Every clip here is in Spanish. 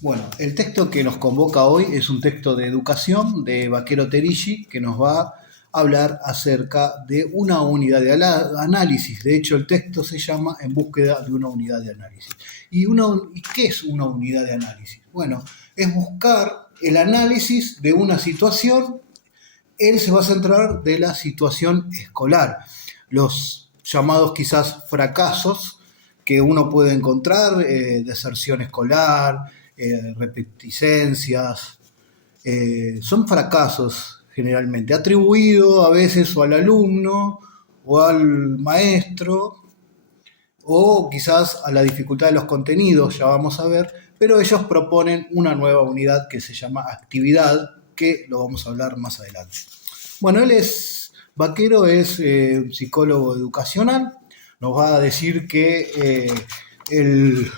Bueno, el texto que nos convoca hoy es un texto de educación de Baquero Terigi que nos va a hablar acerca de una unidad de análisis. De hecho, el texto se llama En búsqueda de una unidad de análisis. ¿Y qué es una unidad de análisis? Bueno, es buscar el análisis de una situación. Él se va a centrar de la situación escolar, los llamados quizás fracasos que uno puede encontrar, deserción escolar, repeticencias, son fracasos generalmente, atribuidos a veces o al alumno o al maestro o quizás a la dificultad de los contenidos, ya vamos a ver, pero ellos proponen una nueva unidad que se llama actividad, que lo vamos a hablar más adelante. Bueno, Baquero es psicólogo educacional, nos va a decir que el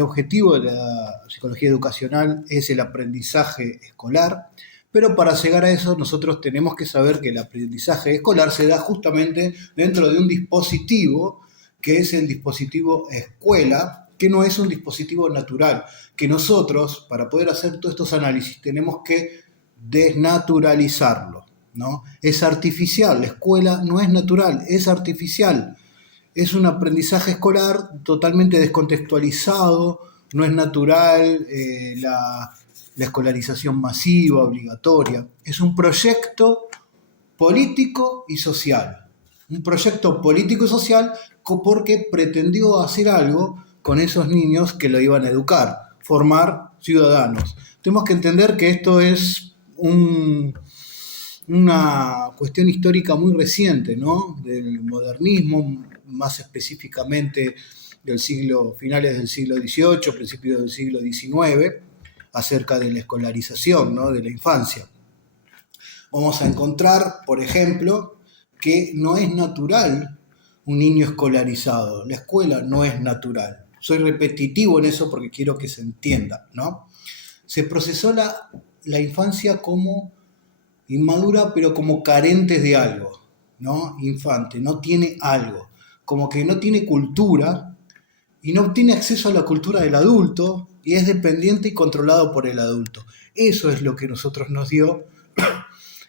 objetivo de la psicología educacional es el aprendizaje escolar, pero para llegar a eso nosotros tenemos que saber que el aprendizaje escolar se da justamente dentro de un dispositivo que es el dispositivo escuela, que no es un dispositivo natural, que nosotros para poder hacer todos estos análisis tenemos que desnaturalizarlo, ¿no? Es artificial, la escuela no es natural, es artificial. Es un aprendizaje escolar totalmente descontextualizado, no es natural la escolarización masiva, obligatoria. Es un proyecto político y social. Un proyecto político y social porque pretendió hacer algo con esos niños que lo iban a educar, formar ciudadanos. Tenemos que entender que esto es una cuestión histórica muy reciente, ¿no? Del modernismo, más específicamente finales del siglo XVIII, principios del siglo XIX, acerca de la escolarización, ¿no? De la infancia. Vamos a encontrar, por ejemplo, que no es natural un niño escolarizado. La escuela no es natural. Soy repetitivo en eso porque quiero que se entienda, ¿no? Se procesó la infancia como inmadura, pero como carentes de algo, ¿no? Infante, no tiene algo, como que no tiene cultura y no tiene acceso a la cultura del adulto y es dependiente y controlado por el adulto. Eso es lo que nosotros nos dio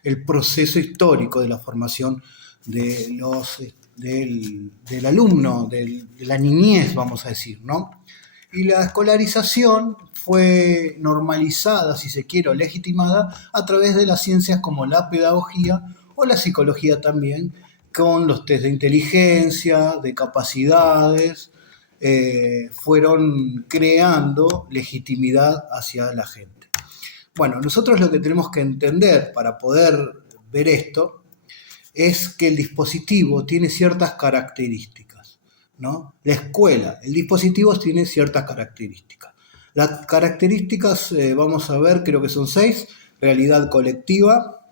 el proceso histórico de la formación del alumno, de la niñez, vamos a decir, ¿no? Y la escolarización fue normalizada, si se quiere, o legitimada a través de las ciencias como la pedagogía o la psicología también, con los test de inteligencia, de capacidades, fueron creando legitimidad hacia la gente. Bueno, nosotros lo que tenemos que entender para poder ver esto es que el dispositivo tiene ciertas características, ¿no? La escuela, el dispositivo tiene ciertas características. Las características, vamos a ver, creo que son 6. Realidad colectiva,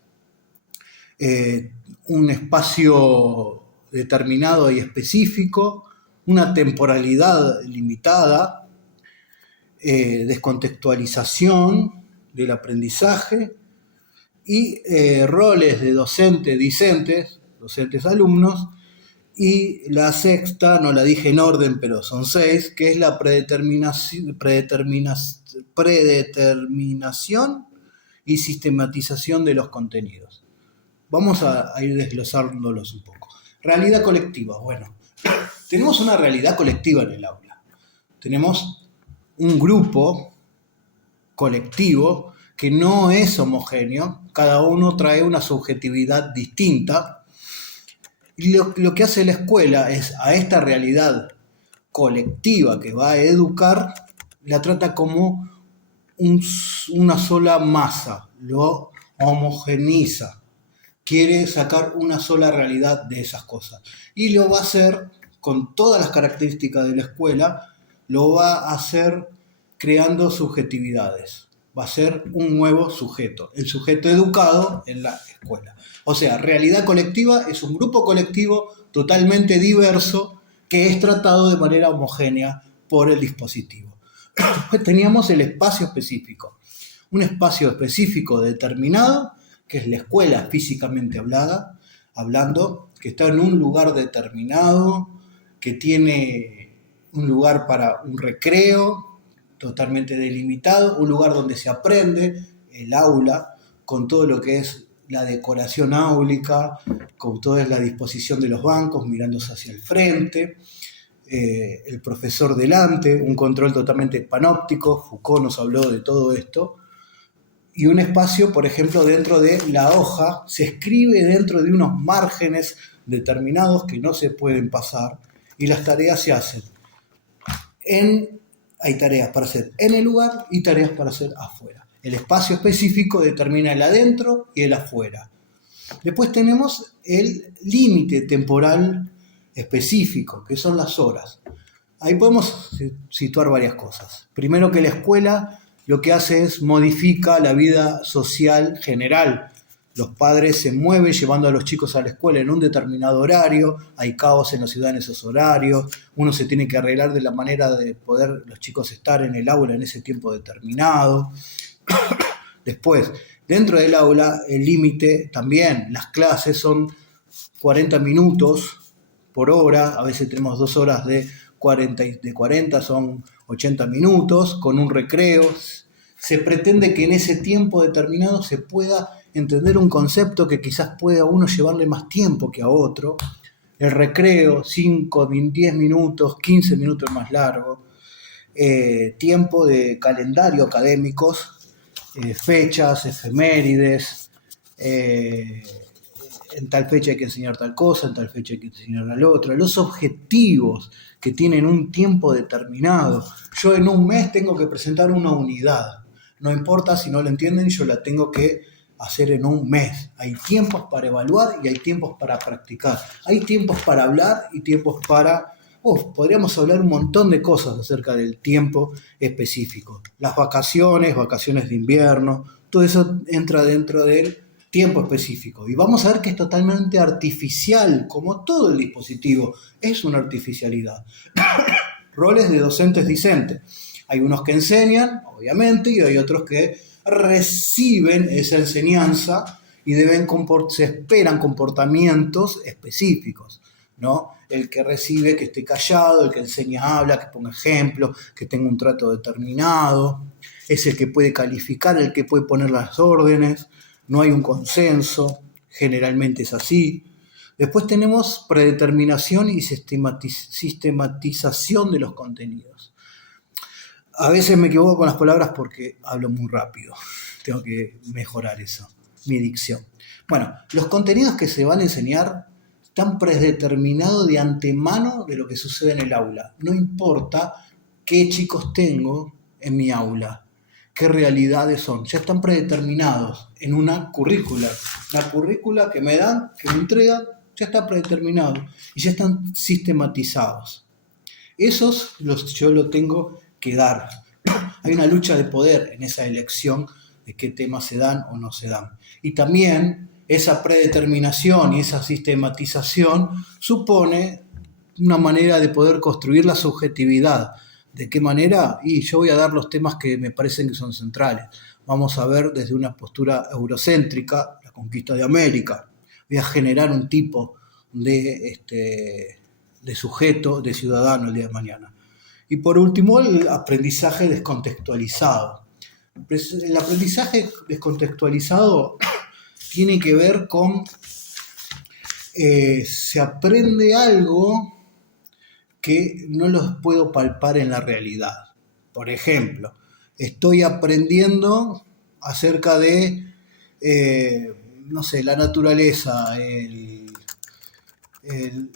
un espacio determinado y específico, una temporalidad limitada, descontextualización del aprendizaje y roles de docentes alumnos, y la sexta, no la dije en orden, pero son 6, que es la predeterminación y sistematización de los contenidos. Vamos a ir desglosándolos un poco. Realidad colectiva, bueno, tenemos una realidad colectiva en el aula. Tenemos un grupo colectivo que no es homogéneo, cada uno trae una subjetividad distinta. Y lo que hace la escuela es a esta realidad colectiva que va a educar, la trata como una sola masa, lo homogeneiza, quiere sacar una sola realidad de esas cosas. Y lo va a hacer con todas las características de la escuela, lo va a hacer creando subjetividades. Va a ser un nuevo sujeto, el sujeto educado en la escuela. O sea, realidad colectiva es un grupo colectivo totalmente diverso que es tratado de manera homogénea por el dispositivo. Teníamos el espacio específico, un espacio específico determinado, que es la escuela físicamente hablando, que está en un lugar determinado, que tiene un lugar para un recreo totalmente delimitado, un lugar donde se aprende, el aula, con todo lo que es la decoración áulica, con toda la disposición de los bancos, mirándose hacia el frente, el profesor delante, un control totalmente panóptico. Foucault nos habló de todo esto. Y un espacio, por ejemplo, dentro de la hoja, se escribe dentro de unos márgenes determinados que no se pueden pasar, y las tareas se hacen hay tareas para hacer en el lugar y tareas para hacer afuera. El espacio específico determina el adentro y el afuera. Después tenemos el límite temporal específico, que son las horas. Ahí podemos situar varias cosas. Primero, que la escuela lo que hace es modifica la vida social general. Los padres se mueven llevando a los chicos a la escuela en un determinado horario, hay caos en la ciudad en esos horarios, uno se tiene que arreglar de la manera de poder los chicos estar en el aula en ese tiempo determinado. Después, dentro del aula, el límite también, las clases son 40 minutos por hora, a veces tenemos 2 horas de 40 son 80 minutos, con un recreo. Se pretende que en ese tiempo determinado se pueda entender un concepto que quizás pueda a uno llevarle más tiempo que a otro. El recreo, 5, 10 minutos, 15 minutos más largo. Tiempo de calendario académicos, fechas, efemérides, en tal fecha hay que enseñar tal cosa, en tal fecha hay que enseñar al otro, los objetivos que tienen un tiempo determinado. Yo en un mes tengo que presentar una unidad, no importa si no lo entienden, yo la tengo que hacer en un mes. Hay tiempos para evaluar y hay tiempos para practicar, hay tiempos para hablar y tiempos para... podríamos hablar un montón de cosas acerca del tiempo específico. Las vacaciones de invierno, todo eso entra dentro del tiempo específico. Y vamos a ver que es totalmente artificial, como todo el dispositivo, es una artificialidad. Roles de docentes-discentes. Hay unos que enseñan, obviamente, y hay otros que reciben esa enseñanza y se esperan comportamientos específicos, ¿no? El que recibe que esté callado, el que enseña habla, que ponga ejemplos, que tenga un trato determinado, es el que puede calificar, el que puede poner las órdenes, no hay un consenso, generalmente es así. Después tenemos predeterminación y sistematización de los contenidos. A veces me equivoco con las palabras porque hablo muy rápido, tengo que mejorar eso, mi dicción. Bueno, los contenidos que se van a enseñar están predeterminados de antemano de lo que sucede en el aula. No importa qué chicos tengo en mi aula, qué realidades son, ya están predeterminados en una currícula. La currícula que me dan, que me entregan, ya está predeterminado y ya están sistematizados. Esos yo lo tengo que dar. Hay una lucha de poder en esa elección de qué temas se dan o no se dan. Y también esa predeterminación y esa sistematización supone una manera de poder construir la subjetividad. ¿De qué manera? Y yo voy a dar los temas que me parecen que son centrales. Vamos a ver desde una postura eurocéntrica, la conquista de América. Voy a generar un tipo de sujeto, de ciudadano el día de mañana. Y por último, el aprendizaje descontextualizado. El aprendizaje descontextualizado tiene que ver con se aprende algo que no los puedo palpar en la realidad. Por ejemplo, estoy aprendiendo acerca de, la naturaleza,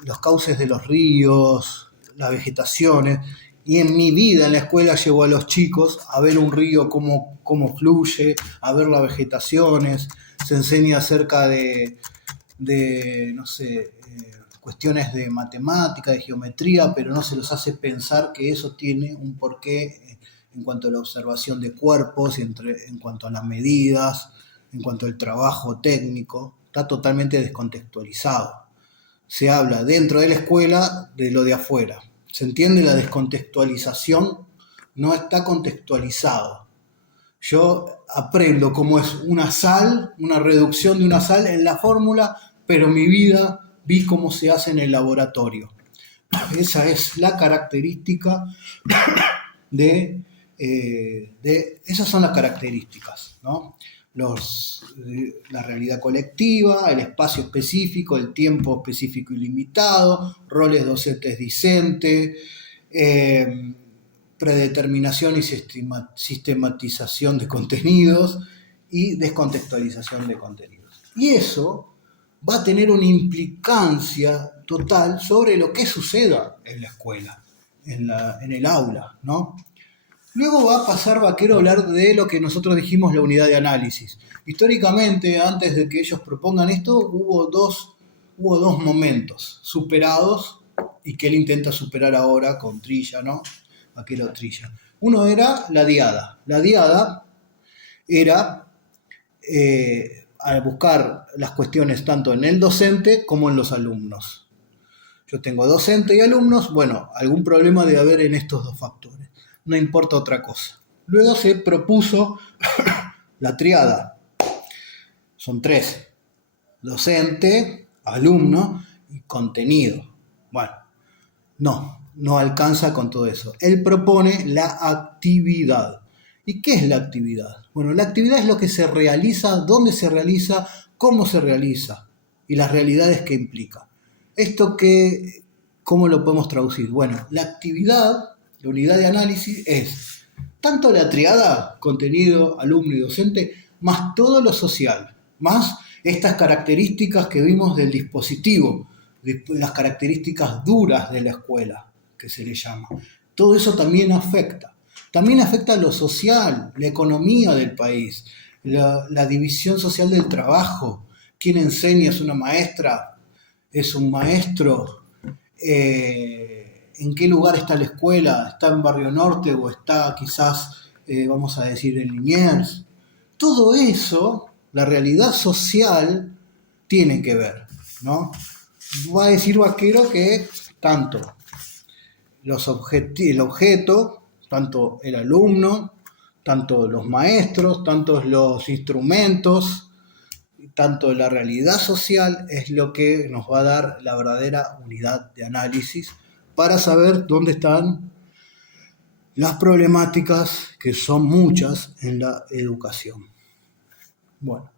los cauces de los ríos, las vegetaciones, y en mi vida en la escuela llevo a los chicos a ver un río cómo fluye, a ver las vegetaciones, se enseña acerca de cuestiones de matemática, de geometría, pero no se los hace pensar que eso tiene un porqué en cuanto a la observación de cuerpos, en cuanto a las medidas, en cuanto al trabajo técnico. Está totalmente descontextualizado. Se habla dentro de la escuela de lo de afuera. ¿Se entiende? La descontextualización no está contextualizado. Yo aprendo cómo es una sal, una reducción de una sal en la fórmula, pero en mi vida vi cómo se hace en el laboratorio. Esa es la característica esas son las características, ¿no? La realidad colectiva, el espacio específico, el tiempo específico y limitado, roles docentes discentes, predeterminación y sistematización de contenidos y descontextualización de contenidos. Y eso va a tener una implicancia total sobre lo que suceda en la escuela, en el aula, ¿no? Luego va a pasar Vaquero a hablar de lo que nosotros dijimos la unidad de análisis. Históricamente, antes de que ellos propongan esto, hubo dos momentos superados y que él intenta superar ahora con Trilla, ¿no? Vaquero Trilla. Uno era la diada. La diada era al buscar las cuestiones tanto en el docente como en los alumnos. Yo tengo docente y alumnos, bueno, algún problema debe haber en estos dos factores. No importa otra cosa. Luego se propuso la triada. Son 3. Docente, alumno y contenido. Bueno, no alcanza con todo eso. Él propone la actividad. ¿Y qué es la actividad? Bueno, la actividad es lo que se realiza, dónde se realiza, cómo se realiza y las realidades que implica. ¿Esto cómo lo podemos traducir? Bueno, la actividad, la unidad de análisis es tanto la triada, contenido, alumno y docente, más todo lo social, más estas características que vimos del dispositivo, las características duras de la escuela, que se le llama. Todo eso también afecta. También afecta lo social, la economía del país, la división social del trabajo. ¿Quién enseña? ¿Es una maestra? ¿Es un maestro? ¿En qué lugar está la escuela? ¿Está en Barrio Norte o está quizás, vamos a decir, en Liniers? Todo eso, la realidad social, tiene que ver, ¿no? Va a decir Vaquero que tanto el objeto, tanto el alumno, tanto los maestros, tanto los instrumentos, tanto la realidad social es lo que nos va a dar la verdadera unidad de análisis para saber dónde están las problemáticas, que son muchas en la educación. Bueno,